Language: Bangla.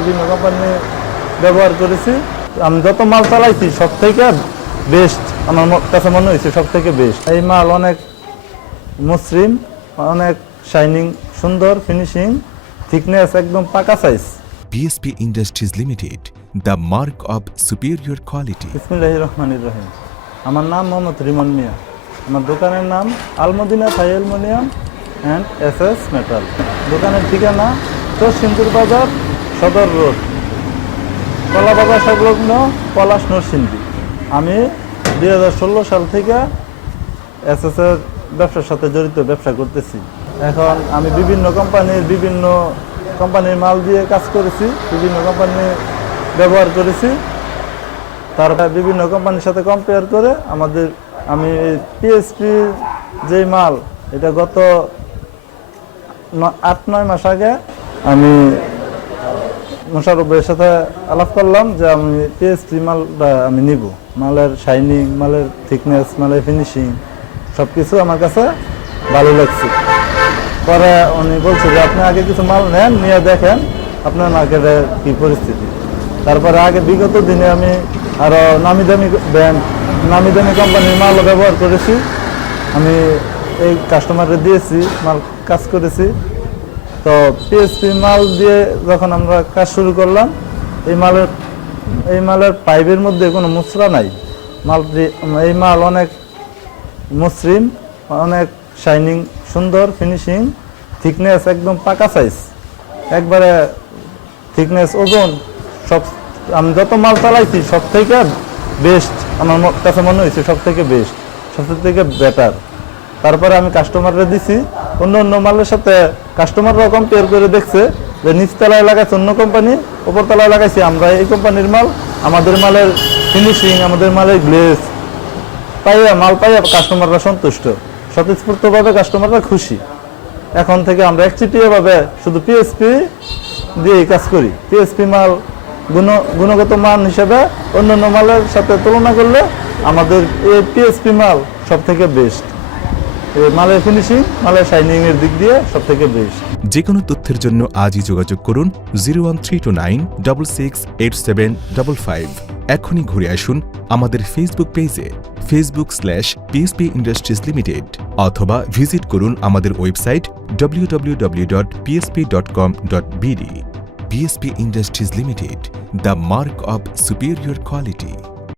বিভিন্ন কোম্পানি ব্যবহার করেছি। আমি যত মাল চালাইছি সব থেকে বেস্ট আমার কাছে মনে হয়েছে সব থেকে বেস্ট এই মাল অনেক মসৃণ অনেক শাইনিং সুন্দর ফিনিশিং থিকনেস একদম পাকা size PSP Industries Limited, the mark of superior quality. বিসমিল্লাহ রহমানির রহিম। আমার নাম মোহাম্মদ রিমন মিয়া। আমার দোকানের নাম Almadina thai aluminium and S S metal. দোকানের ঠিকানা চরসিন্দুর বাজার সদর রোড। কলা বাজার সংলগ্ন পলাশ নরসিংদী। আমি দু হাজার ষোলো সাল থেকে এস এস এর ব্যবসার সাথে জড়িত ব্যবসা করতেছি। এখন আমি বিভিন্ন কোম্পানির বিভিন্ন কোম্পানির মাল দিয়ে কাজ করেছি, বিভিন্ন কোম্পানি ব্যবহার করেছি। তারপরে বিভিন্ন কোম্পানির সাথে কম্পেয়ার করে আমাদের, আমি পিএসপি যে মাল, এটা গত আট, নয় মাস আগে আমি মোশারফের সাথে আলাপ করলাম যে আমি পিএসপি মালটা আমি নিব। মালের শাইনিং মালের থিকনেস মালের ফিনিশিং সব কিছু আমার কাছে ভালো লাগছে। পরে উনি বলছে যে, আপনি আগে কিছু মাল নেন, নিয়ে দেখেন আপনার মার্কেটের কি পরিস্থিতি। তারপরে আগে বিগত দিনে আমি আরও নামি দামি ব্র্যান্ড নামি দামি কোম্পানির মালও ব্যবহার করেছি। আমি এই কাস্টমারকে দিয়েছি, মাল কাজ করেছি। তো পিএসপি মাল দিয়ে যখন আমরা কাজ শুরু করলাম, এই মালের এই মালের পাইপের মধ্যে কোনো মুচড়া নাই। মালটি এই মাল অনেক মসৃণ, অনেক শাইনিং সুন্দর ফিনিশিং থিকনেস একদম পাকা সাইজ একবারে থিকনেস ওজন, সব, আমি যত মাল চালাইছি, সব থেকে বেস্ট আমার কাছে মনে হয়েছে সব থেকে বেস্ট সব থেকে বেটার তারপরে আমি কাস্টমাররা দিছি অন্য অন্য মালের সাথে কাস্টমাররাও কম্পেয়ার করে দেখছে যে নিচতলায় লাগাইছে অন্য কোম্পানি উপরতলায় লাগাইছি। আমরা এই কোম্পানির মাল, আমাদের মালের ফিনিশিং আমাদের মালের গ্লেজ পাইয়া, মাল পাইয়া কাস্টমাররা সন্তুষ্ট। স্বতঃস্ফূর্তভাবে কাস্টমাররা খুশি। এখন থেকে আমরা একচিটিয়াভাবে শুধু পিএসপি দিয়ে কাজ করি। পিএসপি মাল গুণ গুণগত মান হিসেবে অন্যান্য মালের সাথে তুলনা করলে আমাদের পিএসপি মাল সব থেকে বেস্ট মালের ফিনিশিং মালের শাইনিং এর দিক দিয়ে সব থেকে বেস্ট যে কোনো তথ্যের জন্য আজই যোগাযোগ করুন zero one three two nine double six eight seven double five. এখনই ঘুরে আসুন আমাদের ফেসবুক পেজে Facebook slash PSP Industries Limited অথবা ভিজিট করুন আমাদের website W W W dot PSP dot com dot BD PSP Industries Limited the mark of superior quality